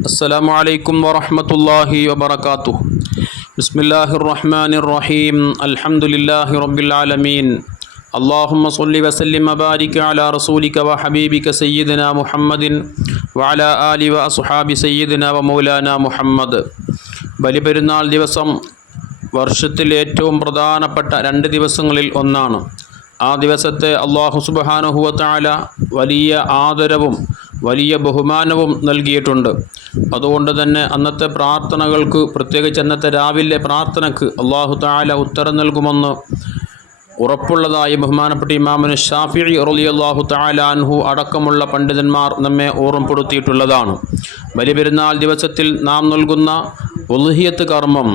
السلام عليكم ورحمة الله وبركاته بسم الله الرحمن الرحيم الحمد لله رب العالمين اللهم صل وسلم وبارك على رسولك وحبيبك سيدنا محمد وعلى آله وأصحاب سيدنا ومولانا محمد ബലിപെരുന്നാൾ ദിവസം വർഷത്തിൽ ഏറ്റവും പ്രധാനപ്പെട്ട രണ്ട് ദിവസങ്ങളിൽ ഒന്നാണ് ആ ദിവസത്തെ അള്ളാഹു സുബാനുഹുവത്താല വലിയ ആദരവും വലിയ ബഹുമാനവും നൽകിയിട്ടുണ്ട്. അതുകൊണ്ട് തന്നെ അന്നത്തെ പ്രാർത്ഥനകൾക്ക് പ്രത്യേകിച്ച് അന്നത്തെ രാവിലെ പ്രാർത്ഥനക്ക് അള്ളാഹു താല ഉത്തരം നൽകുമെന്ന് ഉറപ്പുള്ളതായി ബഹുമാനപ്പെട്ട ഇമാമിന് ഷാഫി റലി അള്ളാഹു താലാൻഹു അടക്കമുള്ള പണ്ഡിതന്മാർ നമ്മെ ഓർമ്മപ്പെടുത്തിയിട്ടുള്ളതാണ്. ബലിപെരുന്നാൾ ദിവസത്തിൽ നാം നൽകുന്ന ഉൽഹിയത്ത് കർമ്മം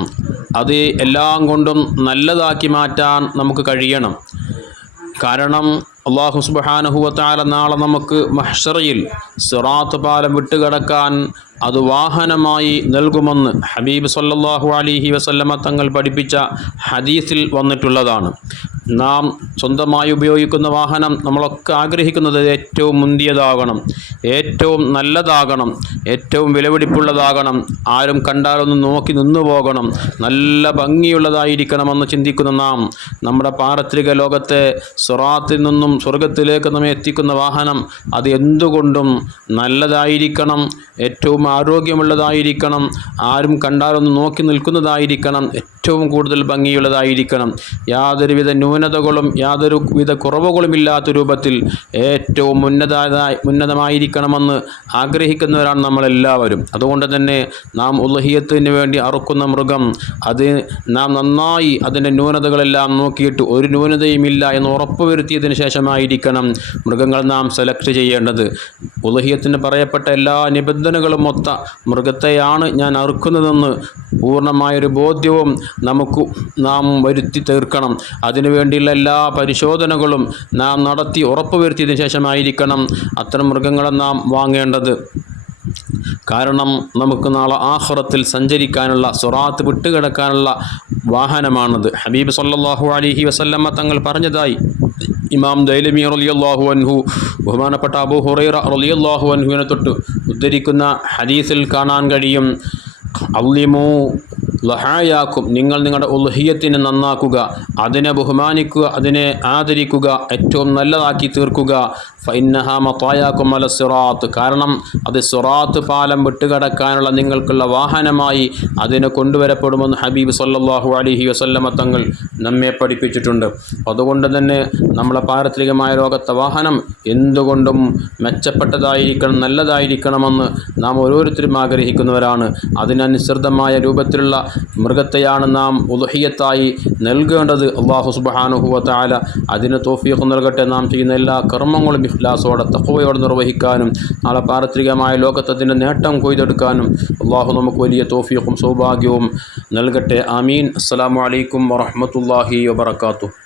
അത് എല്ലാം കൊണ്ടും നല്ലതാക്കി മാറ്റാൻ നമുക്ക് കഴിയണം. കാരണം അള്ളാഹു സുബാനഹുവത്താല നാളെ നമുക്ക് മഹ്ഷറയിൽ സിറാത്ത് പാലം വിട്ടുകിടക്കാൻ അത് വാഹനമായി നൽകുമെന്ന് ഹബീബ് സല്ലാഹു അലിഹി വസല്ലമ തങ്ങൾ പഠിപ്പിച്ച ഹദീസിൽ വന്നിട്ടുള്ളതാണ്. നാം സ്വന്തമായി ഉപയോഗിക്കുന്ന വാഹനം നമ്മളൊക്കെ ആഗ്രഹിക്കുന്നത് ഏറ്റവും മുന്തിയതാകണം ഏറ്റവും നല്ലതാകണം ഏറ്റവും വിലപിടിപ്പുള്ളതാകണം ആരും കണ്ടാലൊന്ന് നോക്കി നിന്നു പോകണം നല്ല ഭംഗിയുള്ളതായിരിക്കണമെന്ന് ചിന്തിക്കുന്ന നാം നമ്മുടെ പാരത്രിക ലോകത്തെ സ്വറാത്തിൽ നിന്നും സ്വർഗത്തിലേക്ക് നമ്മെ എത്തിക്കുന്ന വാഹനം അത് എന്തുകൊണ്ടും നല്ലതായിരിക്കണം ഏറ്റവും ആരോഗ്യമുള്ളതായിരിക്കണം. ആരും കണ്ടാലൊന്ന് നോക്കി നിൽക്കുന്നതായിരിക്കണം. ഏറ്റവും കൂടുതൽ ഭംഗിയുള്ളതായിരിക്കണം. യാതൊരുവിധ ന്യൂനതകളും യാതൊരുവിധ കുറവുകളുമില്ലാത്ത രൂപത്തിൽ ഏറ്റവും ഉന്നതമായ ഉന്നതമായിരിക്കണമെന്ന് ആഗ്രഹിക്കുന്നവരാണ് നമ്മളെല്ലാവരും. അതുകൊണ്ട് തന്നെ നാം ഉലഹിയത്തിന് വേണ്ടി അറുക്കുന്ന മൃഗം അത് നാം നന്നായി അതിന്റെ ന്യൂനതകളെല്ലാം നോക്കിയിട്ട് ഒരു ന്യൂനതയുമില്ല എന്ന് ഉറപ്പുവരുത്തിയതിന് ശേഷമായിരിക്കണം മൃഗങ്ങൾ നാം സെലക്ട് ചെയ്യേണ്ടത്. ഉലഹിയത്തിന് പറയപ്പെട്ട എല്ലാ നിബന്ധനകളും മൊത്ത മൃഗത്തെയാണ് ഞാൻ അറുക്കുന്നതെന്ന് പൂർണമായൊരു ബോധ്യവും നമുക്ക് നാം വരുത്തി തീർക്കണം. അതിനുവേണ്ടിയുള്ള എല്ലാ പരിശോധനകളും നാം നടത്തി ഉറപ്പുവരുത്തിയതിനു ശേഷമായിരിക്കണം അത്തരം മൃഗങ്ങളെ നാം വാങ്ങേണ്ടത്. കാരണം നമുക്ക് നാളെ ആഹ്റത്തിൽ സഞ്ചരിക്കാനുള്ള സ്വറാത്ത് വിട്ടുകിടക്കാനുള്ള വാഹനമാണത്. ഹബീബ് സല്ലാഹു അലൈഹി വസല്ലമ്മ തങ്ങൾ പറഞ്ഞതായി. ഇമാം ദൈലമി റളിയല്ലാഹു അൻഹു ബഹുമാനപ്പെട്ട അബു ഹുറൈറ റളിയല്ലാഹു അൻഹുവിനെ തൊട്ട് ഉദ്ധരിക്കുന്ന ഹദീസിൽ കാണാൻ കഴിയും. അള്ളിമു ലഹായാക്കും. നിങ്ങൾ നിങ്ങളുടെ ഉൽഹിയത്തിനെ നന്നാക്കുക അതിനെ ബഹുമാനിക്കുക അതിനെ ആദരിക്കുക ഏറ്റവും നല്ലതാക്കി തീർക്കുക. ഫൈനഹ മത്തായാക്കും അല സിറാത്ത്. കാരണം അത് സിറാത്ത് പാലം വിട്ടുകടക്കാനുള്ള നിങ്ങൾക്കുള്ള വാഹനമായി അതിനെ കൊണ്ടുവരപ്പെടുമെന്ന് ഹബീബ് സല്ലാഹു അലൈഹി വസല്ലമ തങ്ങൾ നമ്മെ പഠിപ്പിച്ചിട്ടുണ്ട്. അതുകൊണ്ട് തന്നെ നമ്മളെ പാരത്രികമായ ലോകത്തെ വാഹനം എന്തുകൊണ്ടും മെച്ചപ്പെട്ടതായിരിക്കണം നല്ലതായിരിക്കണമെന്ന് നാം ഓരോരുത്തരും ആഗ്രഹിക്കുന്നവരാണ്. അതിനനുസൃതമായ രൂപത്തിലുള്ള മൃഗത്തെയാണ് നാം ഉദഹിയത്തായി നൽകേണ്ടത്. അള്ളാഹു സുബാനുഹുവ താല അതിന് തോഫിയൊക്കെ നൽകട്ടെ. നാം ചെയ്യുന്ന എല്ലാ കർമ്മങ്ങളും ഇഖ്ലാസോടെ തഹവയോടെ നിർവഹിക്കാനും നാളെ പാരത്രികമായ ലോകത്തതിന്റെ നേട്ടം കൊയ്തെടുക്കാനും അള്ളാഹു നമുക്ക് വലിയ തോഫിയക്കും സൗഭാഗ്യവും നൽകട്ടെ. ആമീൻ. അസ്സാം വലൈക്കും വറഹ്മത്തുള്ളാഹി വബറകാതുഹു.